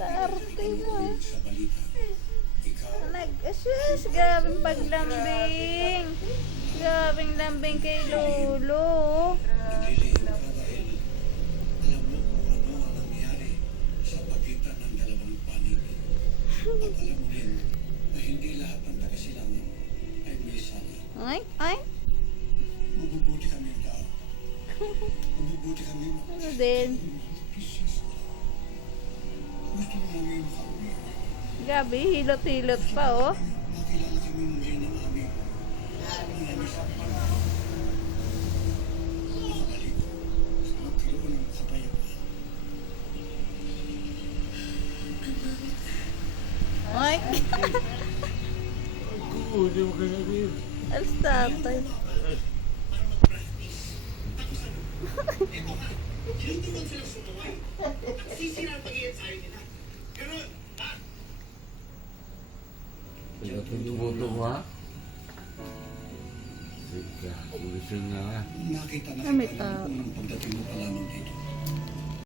Tarte mo. Nag-asus, grabing paglambing. Grabing lambing kay Lolo. Alam mo kung ano ang nangyari sa pagitan ng dalawang panig. At alam mo rin na hindi lahat ng taga-silangan ay may sala. Ay. Mabubuti kami tao. Mabubuti kami. Ano din? Gusto namin makauwi. Grabe, hilot-hilot pa oh. Makilala kami muli ng aming marami sa panahon. Makabalik. Magkaroon ng kapayapaan. Ay. Hindi mo kaya rin. Alas tatay. Hindi man sila sutuway. Sisira ang pag-iit sa nila. Ganun. Pinatututo mo ha? Sige, ulisin na ha. Nakita na May kita ng unang pagdating mo pa lamang dito.